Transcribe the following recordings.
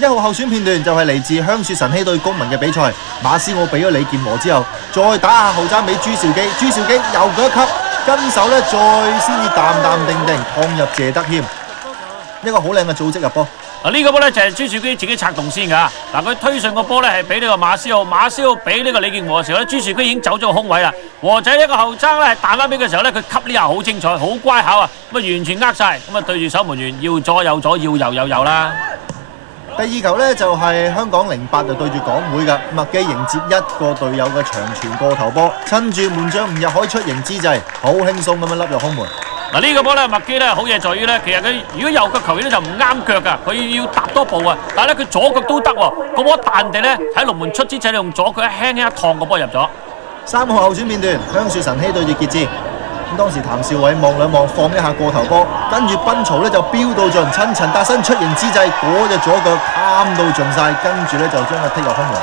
1號候選片段就係嚟自香雪神禧對公民嘅比賽，馬斯奧俾咗李健和之後，再打下後踭俾朱兆基，朱兆基又舉一級，跟手咧再先至淡淡定定抗入謝德謙，一個好靚嘅組織入波。呢個波咧就係朱兆基自己策動先㗎。佢推上個波咧係俾呢個馬斯奧，馬斯奧俾呢個李健和嘅時候咧，朱兆基已經走咗個空位啦。和仔呢個後踭咧係彈翻俾嘅時候咧，佢吸呢下好精彩，好乖巧啊！咁完全呃晒，咁對住守門員要左有左，要右有右啦。第二球呢，就係香港08就對住港會㗎，麥基迎接一個隊友嘅長傳過頭波，趁住門將吳日海出迎之際，好輕鬆咁樣笠入空門。呢個波咧，麥基咧好嘢在於咧，其實佢如果右腳球員咧就唔啱腳㗎，佢要踏多步啊。但係咧佢左腳都得喎，個波彈地咧喺龍門出之際，用左腳輕輕一趟個波入咗。3號候選片段，香雪神禧對住傑志。咁當時譚兆偉望兩望放一下過頭波，跟住賓曹咧就飆到盡，趁陳達新出迎之際，嗰隻左腳貪到盡晒，跟住咧就將佢踢入空門。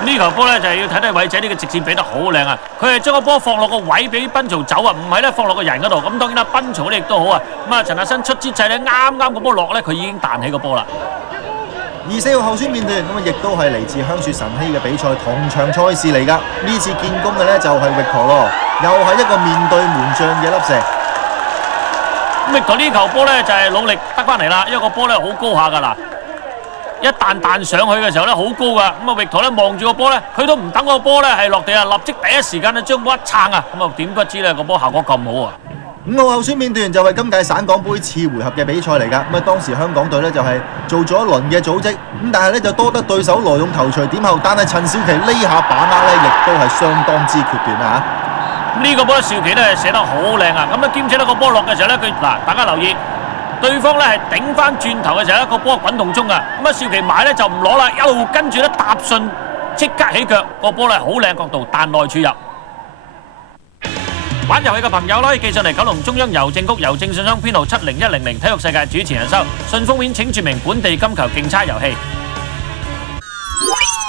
呢球波咧就係要睇睇偉仔呢個直線俾得好靚啊！佢係將個波放落個位俾賓曹走啊，唔係咧放落個人嗰度。咁當然啦，賓曹咧亦都好啊。陳達新出之際咧，啱啱個波落咧，佢已經彈起個波啦。而4號候選片段亦都係嚟自香雪神禧嘅比賽同場賽事嚟㗎。呢次建功嘅咧就係域陀咯，又係一個面對門將嘅粒射。域陀呢球波咧就係努力得翻嚟啦，因為個波咧好高下㗎啦。一彈上去嘅時候咧，好高噶，域陀咧望住個波咧，佢都唔等個波咧係落地啊，立即第一時間咧將波一撐啊，點不知咧個波效果咁好啊！5號候選片段就係今屆省港杯次回合嘅比賽嚟㗎，當時香港隊咧就係做咗一輪嘅組織，但係咧就多得對手羅勇頭槌點後，但係陳少琪呢下把握咧亦都係相當之決斷啊！呢個波咧少琪咧寫得好靚啊，兼且呢個波落嘅時候咧，大家留意。對方咧係頂翻轉頭嘅時候，一個波滾動中㗎。少琪埋咧就唔攞啦，一路跟住咧搭順，即刻起腳，個波咧好靚角度彈內處入。玩遊戲嘅朋友可以寄上嚟九龍中央郵政局郵政信箱編號70100體育世界主持人收。信封面請注明本地金球競猜遊戲。